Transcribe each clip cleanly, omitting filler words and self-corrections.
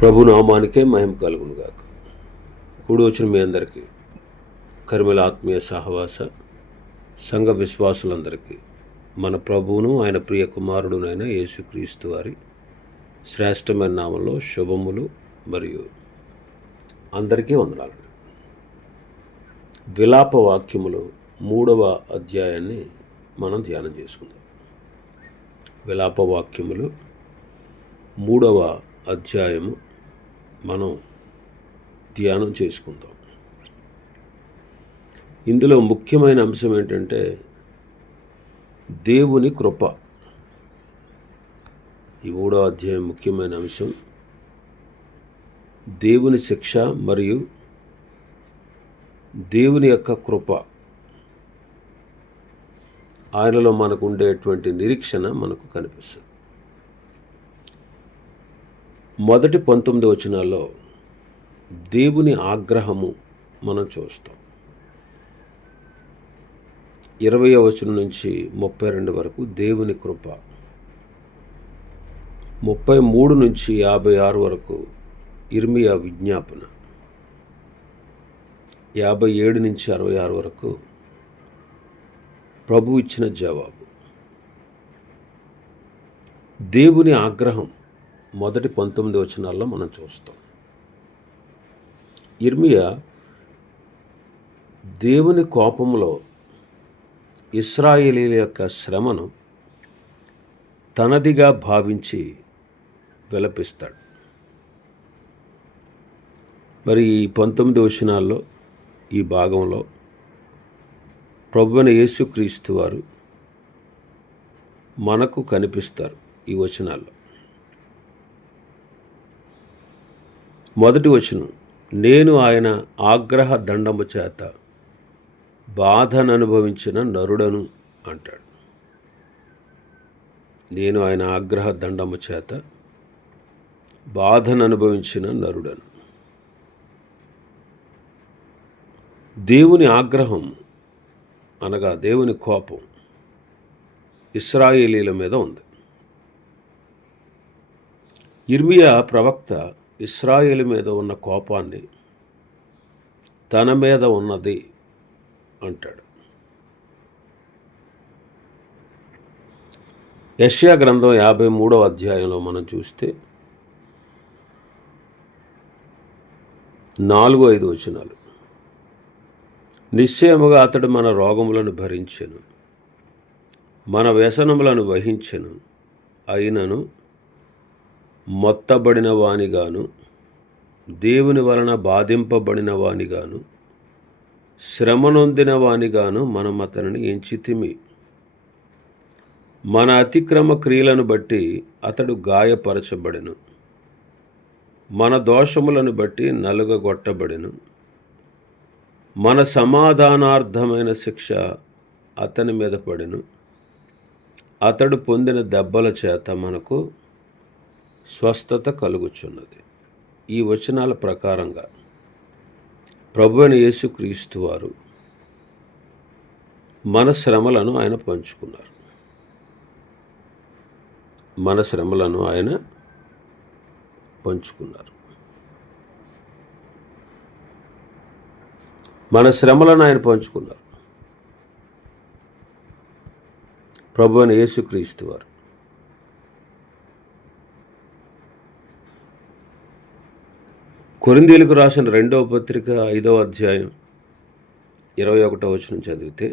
ప్రభు నామానికే మహిమ కలుగును గాక. కూడి వచ్చిన మీ అందరికీ కర్మల ఆత్మీయ సహవాస సంఘ విశ్వాసులందరికీ మన ప్రభువును ఆయన ప్రియ కుమారుడునైన యేసుక్రీస్తు వారి శ్రేష్టమైన నామంలో శుభములు మరియు అందరికీ వందనాలు. విలాప వాక్యములు 3వ అధ్యాయాన్ని మనం ధ్యానం చేసుకుందాం. విలాప వాక్యములు 3వ అధ్యాయము మనం ధ్యానం చేసుకుందాం. ఇందులో ముఖ్యమైన అంశం ఏంటంటే దేవుని కృప. ఈ 3వ అధ్యాయం ముఖ్యమైన అంశం దేవుని శిక్ష మరియు దేవుని యొక్క కృప. ఆయనలో మనకు ఉండేటువంటి నిరీక్షణ మనకు కనిపిస్తుంది. మొదటి 19 వచనాల్లో దేవుని ఆగ్రహము మనం చూస్తాం. 20వ వచనం నుంచి 32 వరకు దేవుని కృప, 33 నుంచి 56 వరకు ఇర్మియా విజ్ఞాపన, 57 నుంచి 66 వరకు ప్రభు ఇచ్చిన జవాబు. దేవుని ఆగ్రహం మొదటి 19 వచనాల్లో మనం చూస్తాం. ఇర్మియా దేవుని కోపంలో ఇశ్రాయేలీయుల యొక్క శ్రమను తనదిగా భావించి విలపిస్తాడు. మరి ఈ 19 వచనాల్లో ఈ భాగంలో ప్రభువైన యేసుక్రీస్తు వారు మనకు కనిపిస్తారు. ఈ వచనాల్లో మొదటి వచనం, నేను ఆయన ఆగ్రహ దండము చేత బాధను అనుభవించిన నరుడను అంటాడు. నేను ఆయన ఆగ్రహ దండము చేత బాధను అనుభవించిన నరుడను. దేవుని ఆగ్రహం అనగా దేవుని కోపం ఇశ్రాయేలీయుల మీద ఉంది. ఇర్మియా ప్రవక్త ఇశ్రాయేలు మీద ఉన్న కోపాన్ని తన మీద ఉన్నది అంటాడు. యెషయా గ్రంథం 53వ అధ్యాయంలో మనం చూస్తే 4-5 వచనాలు, నిశ్చయముగా అతడు మన రోగములను భరించెను, మన వ్యసనములను వహించెను, అయినను మొత్తబడిన వానిగాను, దేవుని వలన బాధింపబడిన వానిగాను, శ్రమనొందిన వానిగాను మనం అతనిని ఎంచితిమి. మన అతిక్రమ క్రియలను బట్టి అతడు గాయపరచబడెను, మన దోషములను బట్టి నలుగగొట్టబడెను, మన సమాధానార్థమైన శిక్ష అతని మీద పడెను, అతడు పొందిన దెబ్బల చేత మనకు స్వస్థత కలుగుచున్నది. ఈ వచనాల ప్రకారంగా ప్రభువైన యేసుక్రీస్తు వారు మన శ్రమలను ఆయన పంచుకున్నారు. మన శ్రమలను ఆయన పంచుకున్నారు. మన శ్రమలను ఆయన పంచుకున్నారు. ప్రభువైన యేసుక్రీస్తు వారు కొరింథీయులకు రాసిన 2వ పత్రిక 5వ అధ్యాయం 21వ వచనం చదివితే,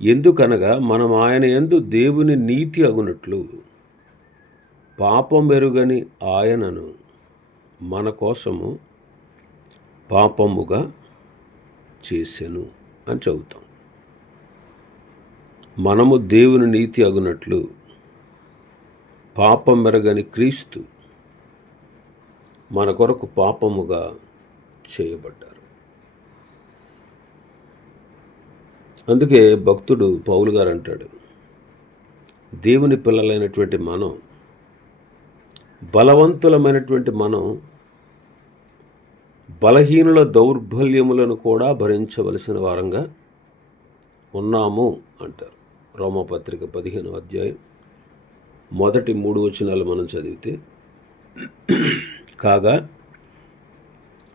ఎందుకనగా మనం ఆయన యందు దేవుని నీతి అగునట్లు పాపం ఎరుగని ఆయనను మన కోసము పాపముగా చేసెను అని చదువుతాం. మనము దేవుని నీతి అగునట్లు పాపం ఎరగని క్రీస్తు మన కొరకు పాపముగా చేయబడ్డారు. అందుకే భక్తుడు పౌలు గారు అంటాడు, దేవుని పిల్లలైనటువంటి మనం, బలవంతులమైనటువంటి మనం బలహీనుల దౌర్బల్యములను కూడా భరించవలసిన వారంగా ఉన్నాము అంటారు. రోమపత్రిక 15వ అధ్యాయం మొదటి 3 వచనాలు మనం చదివితే, కాగా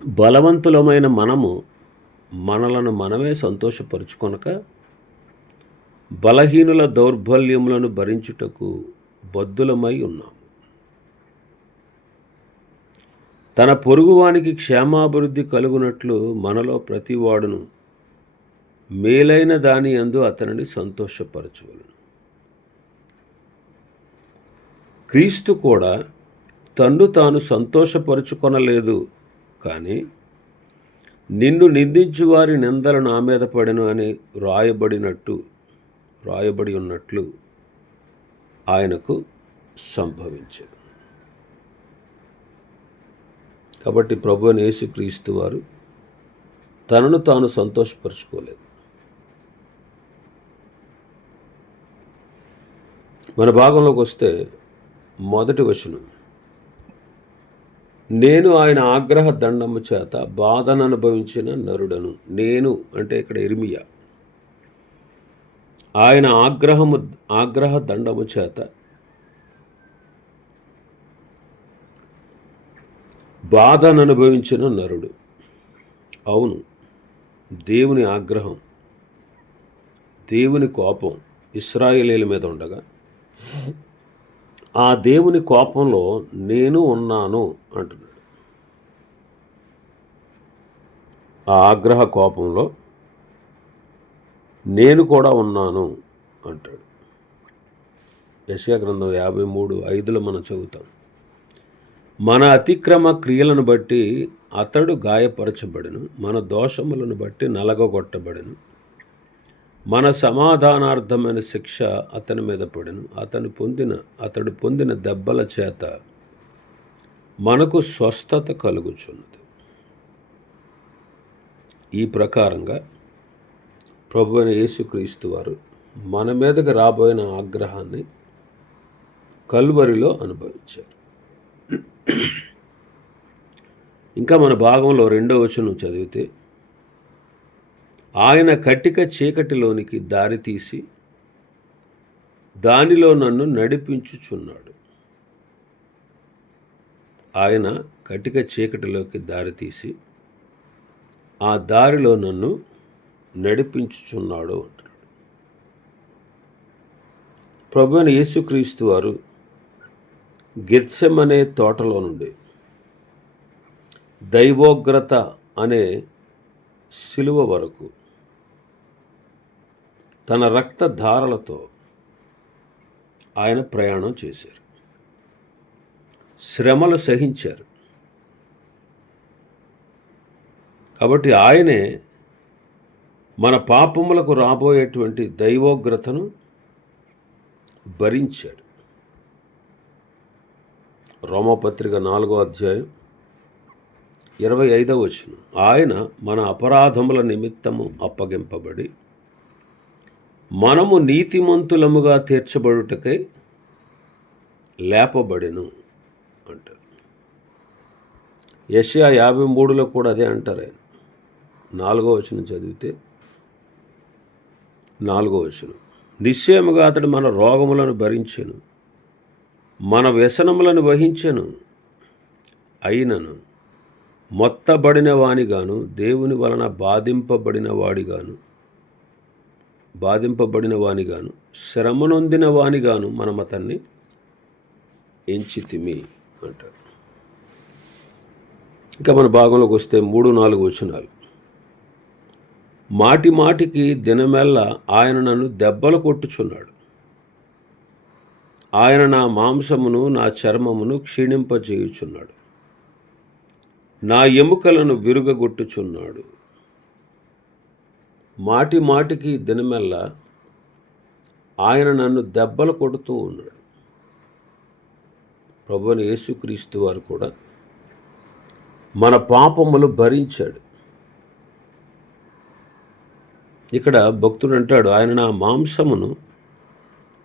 బలవంతులమైన మనము మనలను మనమే సంతోషపరుచుకొనక బలహీనుల దౌర్బల్యములను భరించుటకు బద్ధులమై ఉన్నాము. తన పొరుగువానికి క్షేమాభివృద్ధి కలుగునట్లు మనలో ప్రతివాడును మేలైన దాని యందు అతనిని సంతోషపరచవలెను. క్రీస్తు కూడా తన్ను తాను సంతోషపరుచుకొనలేదు, కానీ నిన్ను నిందించు వారి నిందలు నా మీద పడెను అని రాయబడి ఉన్నట్లు ఆయనకు సంభవించెను. కాబట్టి ప్రభువైన యేసుక్రీస్తు వారు తనను తాను సంతోషపరుచుకోలేదు. మన భాగంలోకి వస్తే మొదటి వచనం, నేను ఆయన ఆగ్రహ దండము చేత బాధను అనుభవించిన నరుడను. నేను అంటే ఇక్కడ ఇర్మియా. ఆయన ఆగ్రహ దండము చేత బాధను అనుభవించిన నరుడు. అవును, దేవుని ఆగ్రహం, దేవుని కోపం ఇశ్రాయేలీయుల మీద ఉండగా ఆ దేవుని కోపంలో నేను ఉన్నాను అంటున్నాడు. ఆ ఆగ్రహ కోపంలో నేను కూడా ఉన్నాను అంటాడు. యెషయా గ్రంథం 53:5 మనం చదువుతాం. మన అతిక్రమ క్రియలను బట్టి అతడు గాయపరచబడెను, మన దోషములను బట్టి నలగొట్టబడెను. మన సమాధానార్థమైన శిక్ష అతని మీద పడెను, అతడు పొందిన దెబ్బల చేత మనకు స్వస్థత కలుగుచున్నది. ఈ ప్రకారంగా ప్రభువైన యేసుక్రీస్తు వారు మన మీదకి రాబోయిన ఆగ్రహాన్ని కల్వరిలో అనుభవించారు. ఇంకా మన భాగంలో 2వ వచనం చదివితే, ఆయన కటిక చీకటిలోనికి దారితీసి దానిలో నన్ను నడిపించుచున్నాడు. ఆయన కటిక చీకటిలోకి దారితీసి ఆ దారిలో నన్ను నడిపించుచున్నాడు అంటున్నాడు. ప్రభువైన యేసుక్రీస్తు వారు గెత్సెమనే తోటలో నుండి దైవోగ్రత అనే శిలువ వరకు తన రక్తధారలతో ఆయన ప్రయాణం చేశారు, శ్రమలు సహించారు. కాబట్టి ఆయనే మన పాపములకు రాబోయేటువంటి దైవోగ్రతను భరించాడు. రోమాపత్రిక 4వ అధ్యాయం 25వ వచనం, ఆయన మన అపరాధముల నిమిత్తము అప్పగింపబడి మనము నీతిమంతులముగా తీర్చబడుటకై లేపబడెను అంటారు. యెషయా 53లో కూడా అదే అంటారు. ఆయన 4వ వచనం చదివితే 4వ వచనం, నిశ్చయముగా అతడు మన రోగములను భరించెను, మన వ్యసనములను వహించెను, అయినను మొత్తబడిన వానిగాను దేవుని వలన బాధింపబడిన వానిగాను శ్రమనొందిన వానిగాను మనం అతన్ని ఎంచితిమి అంటారు. ఇంకా మన భాగంలోకి వస్తే 3-4 వచనాలు, మాటి మాటికి దినమెల్లా ఆయన నన్ను దెబ్బలు కొట్టుచున్నాడు, ఆయన నా మాంసమును నా చర్మమును క్షీణింపజేయుచున్నాడు, నా ఎముకలను విరుగగొట్టుచున్నాడు. మాటి మాటికి దినమెల్లా ఆయన నన్ను దెబ్బలు కొడుతూ ఉన్నాడు. ప్రభువైన యేసుక్రీస్తు వారు కూడా మన పాపములు భరించాడు. ఇక్కడ భక్తుడు అంటాడు, ఆయన నా మాంసమును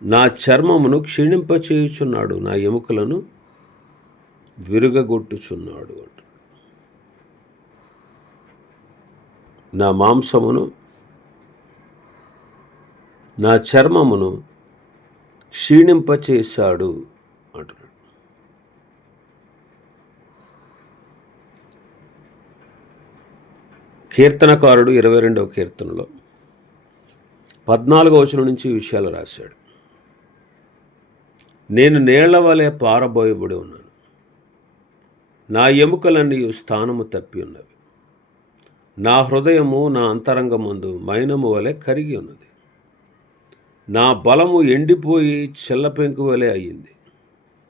నా చర్మమును క్షీణింపచేయుచున్నాడు, నా ఎముకలను విరుగగొట్టుచున్నాడు అంట. నా మాంసమును నా చర్మమును క్షీణింపచేశాడు అంటున్నాడు. కీర్తనకారుడు 22వ కీర్తనలో 14వ వచనం నుంచి ఈ విషయాలు రాశాడు. నేను నీళ్ల వలె పారబోయబడి ఉన్నాను, నా ఎముకలన్నీ స్థానము తప్పి ఉన్నవి, నా హృదయము నా అంతరంగమందు మైనము వలె కరిగి ఉన్నది, నా బలము ఎండిపోయి చిల్లపెంకు వలె అయ్యింది,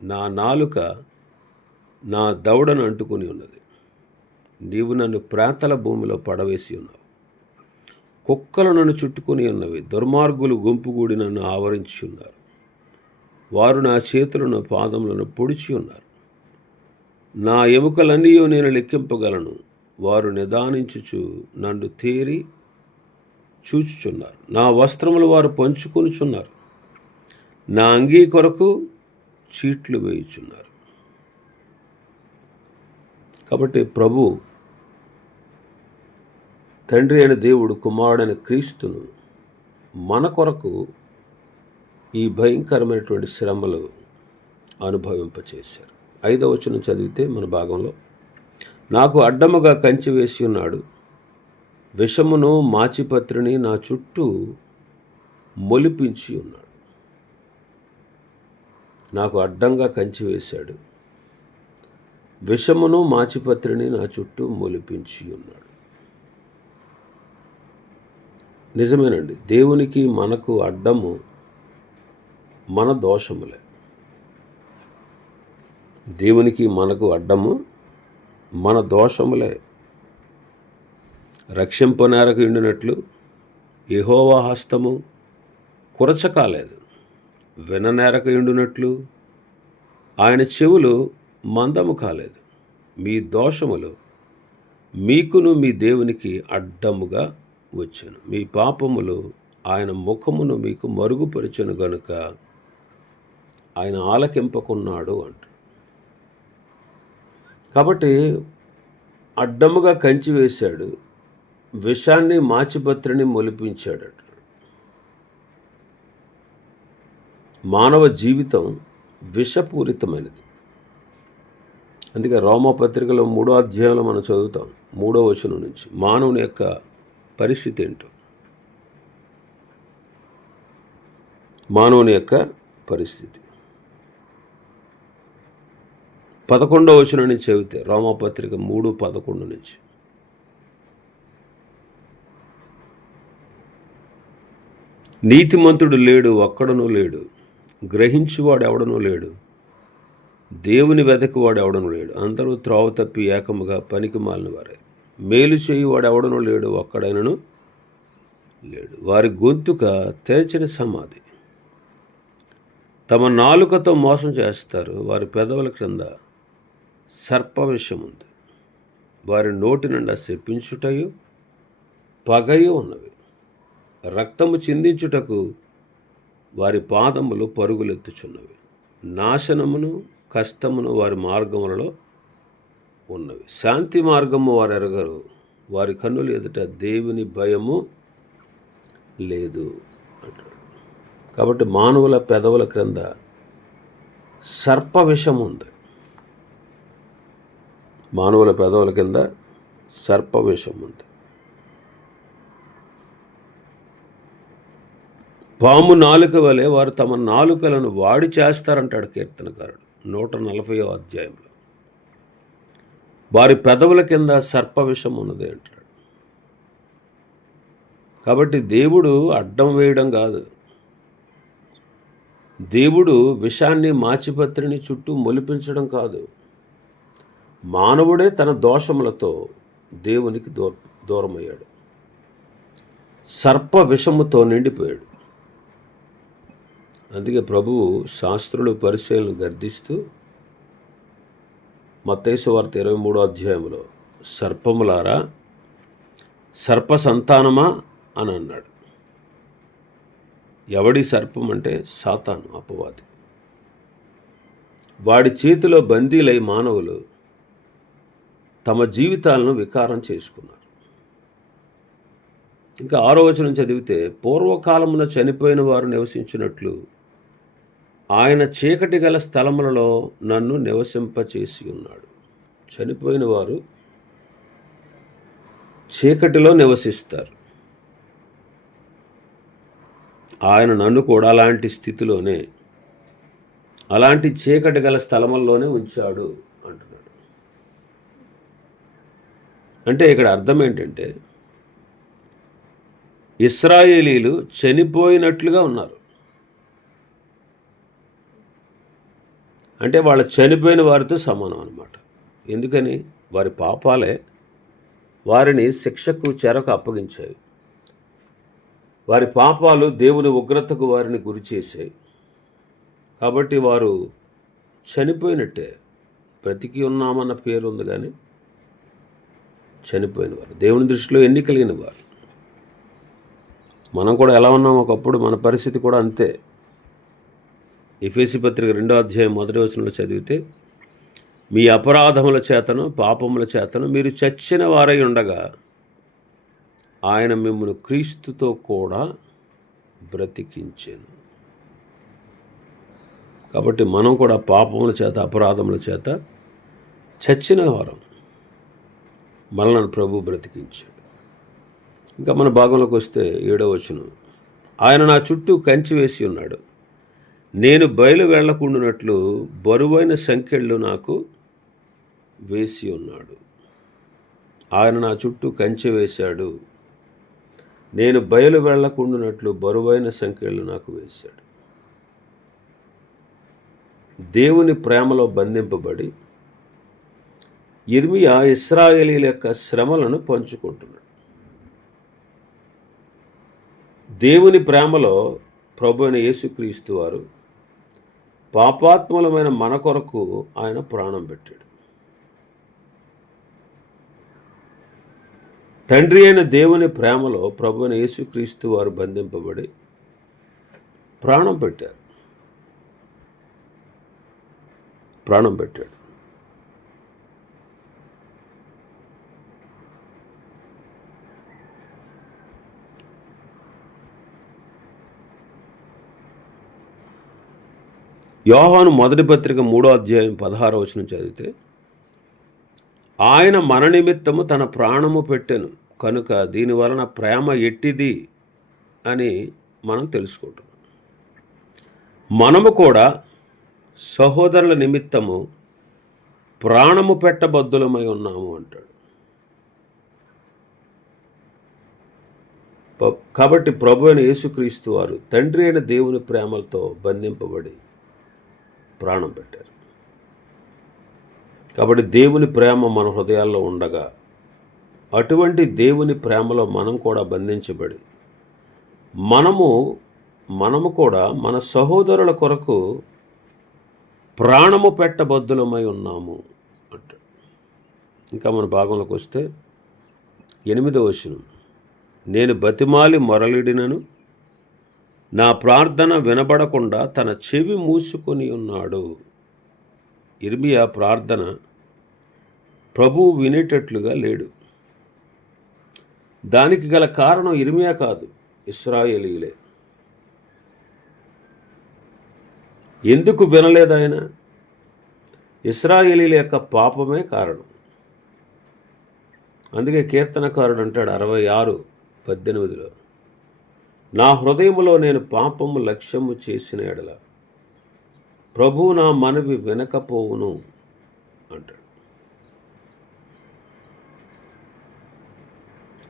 నా నాలుక నా దవడను అంటుకుని ఉన్నది. నీవు నన్ను ప్రాతల భూమిలో పడవేసి ఉన్నావు, కుక్కలు నన్ను చుట్టుకొని ఉన్నవి, దుర్మార్గులు గుంపుగూడి నన్ను ఆవరించి ఉన్నారు, వారు నా చేతులను పాదములను పొడిచి ఉన్నారు. నా ఎముకలన్నీ నేను లెక్కింపగలను, వారు నిదానించుచు నన్ను తేరి చూచుచున్నారు. నా వస్త్రములు వారు పంచుకొనుచున్నారు, నా అంగీ కొరకు చీట్లు వేయుచున్నారు. కాబట్టి ప్రభు తండ్రి అయిన దేవుడు కుమారుడైన క్రీస్తును మన కొరకు ఈ భయంకరమైనటువంటి శ్రమలు అనుభవింపచేశారు. 5వ వచనం చదివితే మన భాగంలో, నాకు అడ్డముగా కంచె వేసి ఉన్నాడు, విషమును మాచిపత్రిని నా చుట్టూ మొలిపించి ఉన్నాడు. నాకు అడ్డంగా కంచె వేశాడు, విషమును మాచిపత్రిని నా చుట్టూ మొలిపించి ఉన్నాడు. నిజమేనండి, దేవునికి మనకు అడ్డము మన దోషములే. దేవునికి మనకు అడ్డము మన దోషములే. రక్షింపనేరకు ఎండినట్లు యెహోవా హస్తము కురచకాలేదు, విననేరకు ఎండునట్లు ఆయన చెవులు మందము కాలేదు. మీ దోషములు మీకును మీ దేవునికి అడ్డముగా వచ్చెను, మీ పాపములు ఆయన ముఖమును మీకు మరుగుపరచెను గనుక ఆయన ఆలకింపకున్నాడు అంట. కాబట్టి అడ్డముగా కంచి వేశాడు, విషాన్ని మాచిపత్రిని మొలిపించాడు. మానవ జీవితం విషపూరితమైనది. అందుకే రోమాపత్రికలో 3వ అధ్యాయంలో మనం చదువుతాం, 3వ వచనం నుంచి మానవుని యొక్క పరిస్థితి ఏంటో. మానవుని యొక్క పరిస్థితి 11వ వచనం నుంచి చదివితే, రోమాపత్రిక 3:11 నుంచి, నీతిమంతుడు లేడు, ఒక్కడనూ లేడు, గ్రహించువాడు ఎవడనూ లేడు, దేవుని వెదకువాడు ఎవడనూ లేడు, అందరూ త్రోవ తప్పి ఏకముగా పనికి మాలిన వారే, మేలు చేయువాడు ఎవడనూ లేడు, ఒక్కడైనను లేడు, వారి గొంతుక తెరచిన సమాధి, తమ నాలుకతో మోసం చేస్తారు, వారి పెదవుల క్రింద సర్పవిషం ఉంది, వారి నోటి నిండా శపించుటయు పగయు ఉన్నవి, రక్తము చిందించుటకు వారి పాదములు పరుగులెత్తుచున్నవి, నాశనమును కష్టమును వారి మార్గములలో ఉన్నవి, శాంతి మార్గము వారు ఎరగరు, వారి కన్నులు ఎదుట దేవుని భయము లేదు అంటాడు. కాబట్టి మానవుల పెదవుల క్రింద సర్ప విషం ఉంది. మానవుల పెదవుల కింద సర్ప విషం ఉంది. పాము నాలుక వలె వారు తమ నాలుకలను వాడి చేస్తారంటాడు కీర్తనకారుడు 140వ అధ్యాయంలో. వారి పెదవుల కింద సర్ప విషం ఉన్నది అంటాడు. కాబట్టి దేవుడు అడ్డం వేయడం కాదు, దేవుడు విషాన్ని మాచిపత్రిని చుట్టూ మొలిపించడం కాదు, మానవుడే తన దోషములతో దేవునికి దూరమయ్యాడు, సర్ప విషముతో నిండిపోయాడు. అందుకే ప్రభువు శాస్త్రులు పరిశీలనలు గర్దిస్తూ మత్తయి సువార్త 23వ అధ్యాయంలో, సర్పములారా, సర్ప సంతానమా అని అన్నాడు. ఎవడి సర్పం అంటే సాతాను, అపవాది. వాడి చేతిలో బందీలై మానవులు తమ జీవితాలను వికారం చేసుకున్నారు. ఇంకా 6వ వచనం చదివితే, పూర్వకాలమున చనిపోయిన వారు నివసించినట్లు ఆయన చీకటి గల స్థలములలో నన్ను నివసింపచేసి ఉన్నాడు. చనిపోయిన వారు చీకటిలో నివసిస్తారు. ఆయన నన్ను కూడా అలాంటి స్థితిలోనే, అలాంటి చీకటి గల స్థలముల్లోనే ఉంచాడు అంటున్నాడు. అంటే ఇక్కడ అర్థం ఏంటంటే, ఇశ్రాయేలీలు చనిపోయినట్లుగా ఉన్నారు. అంటే వాళ్ళ చనిపోయిన వారితో సమానం అన్నమాట. ఎందుకని? వారి పాపాలే వారిని శిక్షకు చెరకు అప్పగించాయి. వారి పాపాలు దేవుని ఉగ్రతకు వారిని గురి చేశాయి. కాబట్టి వారు చనిపోయినట్టే. బ్రతికి ఉన్నామన్న పేరు ఉంది, కానీ చనిపోయిన వారు, దేవుని దృష్టిలో ఎన్నికలేని వారు. మనం కూడా ఎలా ఉన్నాం ఒకప్పుడు, మన పరిస్థితి కూడా అంతే. ఎఫెసీ పత్రిక 2వ అధ్యాయం 1వ వచనంలో చదివితే, మీ అపరాధముల చేతను పాపముల చేతను మీరు చచ్చిన వారై ఉండగా ఆయన మిమ్మల్ని క్రీస్తుతో కూడా బ్రతికించెను. కాబట్టి మనం కూడా పాపముల చేత అపరాధముల చేత చచ్చిన వారం, మనల్ని ప్రభు బ్రతికించాడు. ఇంకా మన భాగంలోకి వస్తే 7వ వచనం, ఆయన నా చుట్టూ కంచి వేసి ఉన్నాడు, నేను బయలు వెళ్లకుండానట్లు బరువైన సంకెళ్ళు నాకు వేసి ఉన్నాడు. ఆయన నా చుట్టూ కంచె వేశాడు, నేను బయలు వెళ్లకుండానట్లు బరువైన సంకెళ్ళు నాకు వేశాడు. దేవుని ప్రేమలో బంధింపబడి యిర్మీయా ఇశ్రాయేలీల యొక్క శ్రమలను పంచుకుంటున్నాడు. దేవుని ప్రేమలో ప్రభు అయిన యేసుక్రీస్తు వారు పాపాత్ములమైన మన కొరకు ఆయన ప్రాణం పెట్టాడు. తండ్రి అయిన దేవుని ప్రేమలో ప్రభు అయిన యేసుక్రీస్తు వారు బంధింపబడి ప్రాణం పెట్టారు. యోహాను మొదటి పత్రిక 3వ అధ్యాయం 16వ వచనం చదివితే, ఆయన మన నిమిత్తము తన ప్రాణము పెట్టెను కనుక దీని వలన ప్రేమ ఎట్టిది అని మనం తెలుసుకుంటున్నాం. మనము కూడా సహోదరుల నిమిత్తము ప్రాణము పెట్టబద్దులమై ఉన్నాము అంటాడు. కాబట్టి ప్రభు అయిన యేసుక్రీస్తు వారు తండ్రి అయిన దేవుని ప్రేమలతో బంధింపబడి ప్రాణం పెట్టారు. కాబట్టి దేవుని ప్రేమ మన హృదయాల్లో ఉండగా, అటువంటి దేవుని ప్రేమలో మనం కూడా బంధించబడి మనము కూడా మన సహోదరుల కొరకు ప్రాణము పెట్టబద్దులమై ఉన్నాము అంటాడు. ఇంకా మన భాగంలోకి వస్తే 8వ వచనం, నేను బతిమాలి మొరలిడినను నా ప్రార్థన వినబడకుండా తన చెవి మూసుకొని ఉన్నాడు. యిర్మీయా ప్రార్థన ప్రభువు వినేటట్లుగా లేడు. దానికి గల కారణం యిర్మీయా కాదు, ఇశ్రాయేలీలే. ఎందుకు వినలేదు ఆయన? ఇశ్రాయేలీల యొక్క పాపమే కారణం. అందుకే కీర్తనకారుడు అంటాడు 66:18, నా హృదయములో నేను పాపము లక్ష్యము చేసిన ఎడల ప్రభువు నా మనవి వినకపోవును అంటాడు.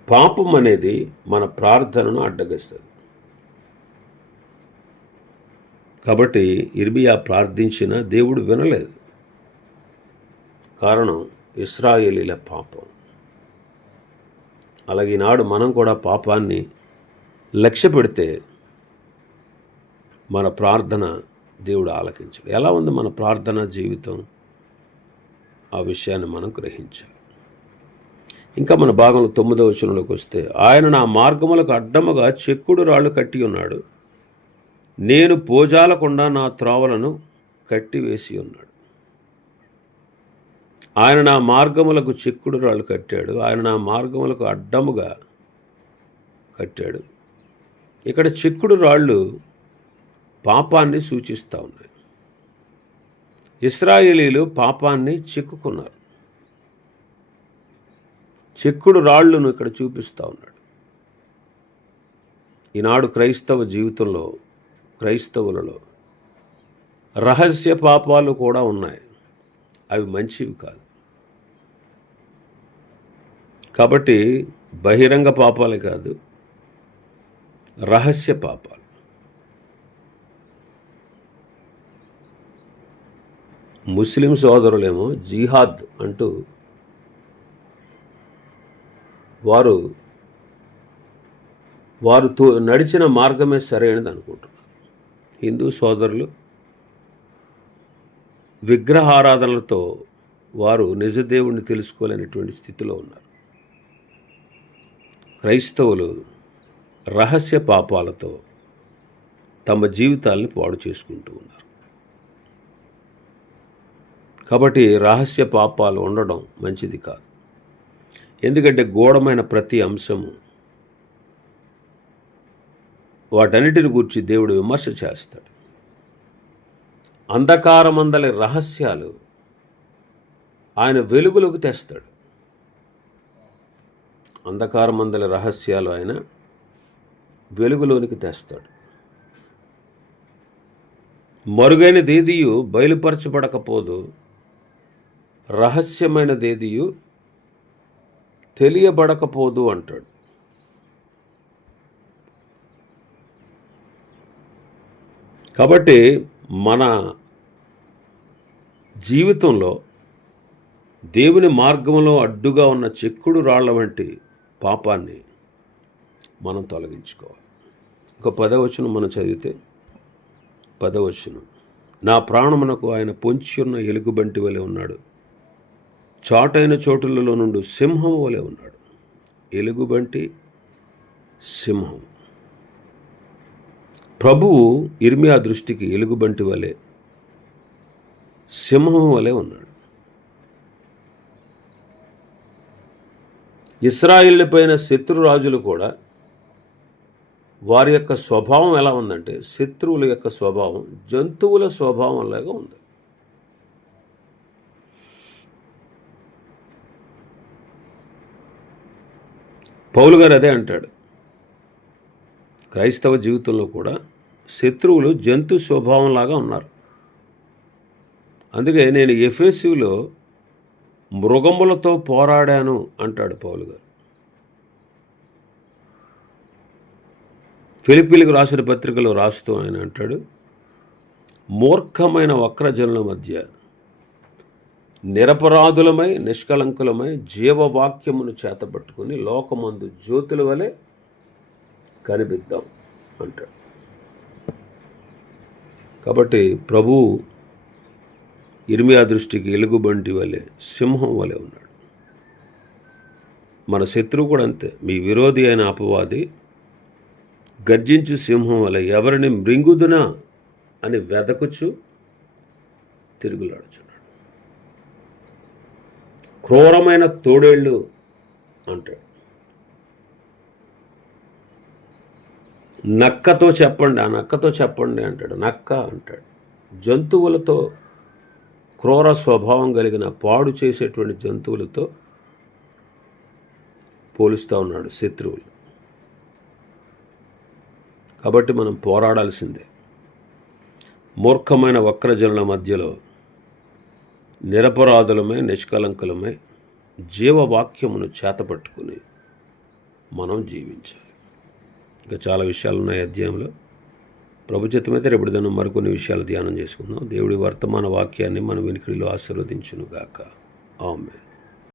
పాపం అనేది మన ప్రార్థనను అడ్డగిస్తుంది. కాబట్టి యిర్మీయా ప్రార్థించిన దేవుడు వినలేదు. కారణం ఇశ్రాయేలీల పాపం. అలాగే ఈనాడు మనం కూడా పాపాన్ని లక్ష్య పెడితే మన ప్రార్థన దేవుడు ఆలకించాడు. ఎలా ఉంది మన ప్రార్థన జీవితం? ఆ విషయాన్ని మనం గ్రహించాలి. ఇంకా మన భాగంలో 9వ వచనంలోకి వస్తే, ఆయన నా మార్గములకు అడ్డముగా చెక్కుడు రాళ్ళు కట్టి ఉన్నాడు, నేను పోజాలకుండా నా త్రోవలను కట్టివేసి ఉన్నాడు. ఆయన నా మార్గములకు చెక్కుడు రాళ్ళు కట్టాడు, ఆయన నా మార్గములకు అడ్డముగా కట్టాడు. ఇక్కడ చెక్కుడు రాళ్ళు పాపాన్ని సూచిస్తూ ఉన్నాయి. ఇశ్రాయేలీలు పాపాన్ని చిక్కుకున్నారు. చెక్కుడు రాళ్ళను ఇక్కడ చూపిస్తూ ఉన్నాడు. ఈనాడు క్రైస్తవ జీవితంలో, క్రైస్తవులలో రహస్య పాపాలు కూడా ఉన్నాయి. అవి మంచివి కాదు. కాబట్టి బహిరంగ పాపాలే కాదు, రహస్య పాపాలు. ముస్లిం సోదరులేమో జిహాద్ అంటూ వారు నడిచిన మార్గమే సరైనది అనుకుంటున్నారు. హిందూ సోదరులు విగ్రహారాధనలతో వారు నిజదేవుణ్ణి తెలుసుకోలేనటువంటి స్థితిలో ఉన్నారు. క్రైస్తవులు రహస్య పాపాలతో తమ జీవితాలను పాడు చేసుకుంటూ ఉన్నారు. కాబట్టి రహస్య పాపాలు ఉండడం మంచిది కాదు. ఎందుకంటే గూఢమైన ప్రతి అంశము వాటన్నిటిని గూర్చి దేవుడు విమర్శ చేస్తాడు. అంధకారమందలి రహస్యాలు ఆయన వెలుగులోకి తెస్తాడు. అంధకారమందలి రహస్యాలు ఆయన వెలుగులోనికి తెస్తాడు. మరుగైనదేదియు బయలుపరచబడకపోదు, రహస్యమైనదేదియు తెలియబడకపోదు అంటాడు. కాబట్టి మన జీవితంలో దేవుని మార్గంలో అడ్డుగా ఉన్న చెక్కుడు రాళ్ల వంటి పాపాన్ని మనం తొలగించుకోవాలి. ఒక 10వ వచనం మనం చదివితే, 10వ వచనం, నా ప్రాణమునకు ఆయన పొంచి ఉన్న ఎలుగుబంటి వలె ఉన్నాడు, చాటైన చోటులలో నుండి సింహం వలె ఉన్నాడు. ఎలుగుబంటి, సింహం. ప్రభువు ఇర్మియా దృష్టికి ఎలుగుబంటి వలె, సింహం వలె ఉన్నాడు. ఇశ్రాయేలుపైన శత్రురాజులు కూడా వారి యొక్క స్వభావం ఎలా ఉందంటే, శత్రువుల యొక్క స్వభావం జంతువుల స్వభావం లాగా ఉంది. పౌలు గారు అదే అంటాడు. క్రైస్తవ జీవితంలో కూడా శత్రువులు జంతు స్వభావంలాగా ఉన్నారు. అందుకే నేను ఎఫెసీయులో మృగములతో పోరాడాను అంటాడు పౌలు గారు. ఫిలిప్పీలకు రాసిన పత్రికలో రాస్తూ ఆయన అంటాడు, మూర్ఖమైన వక్రజనుల మధ్య నిరపరాధులమై నిష్కలంకులమై జీవవాక్యమును చేతబట్టుకుని లోకమందు జ్యోతుల వలె కనిపిద్దాం అంటాడు. కాబట్టి ప్రభువు ఇర్మియా దృష్టికి ఎలుగుబంటి వలె, సింహం వలె ఉన్నాడు. మన శత్రువు కూడా అంతే. మీ విరోధి అయిన అపవాది గర్జించు సింహం వలె ఎవరిని మృంగుదునా అని వెదకుచు తిరుగులాడుచున్నాడు. క్రూరమైన తోడేళ్ళు అంటాడు. నక్కతో చెప్పండి, ఆ నక్కతో చెప్పండి అంటాడు. నక్క అంటాడు. జంతువులతో, క్రూర స్వభావం కలిగిన పాడు చేసేటువంటి జంతువులతో పోలుస్తూ ఉన్నాడు శత్రువులు. కాబట్టి మనం పోరాడాల్సిందే. మూర్ఖమైన వక్రజనుల మధ్యలో నిరపరాధులమై నిష్కలంకులమై జీవవాక్యమును చేతపట్టుకుని మనం జీవించాలి. ఇంకా చాలా విషయాలు ఉన్నాయి అధ్యాయంలో. ప్రభు చిత్తమైతే రేపు దినం మరికొన్ని విషయాలు ధ్యానం చేసుకుందాం. దేవుడి వర్తమాన వాక్యాన్ని మన వినికిడిలో ఆశీర్వదించునుగాక. ఆమేన్.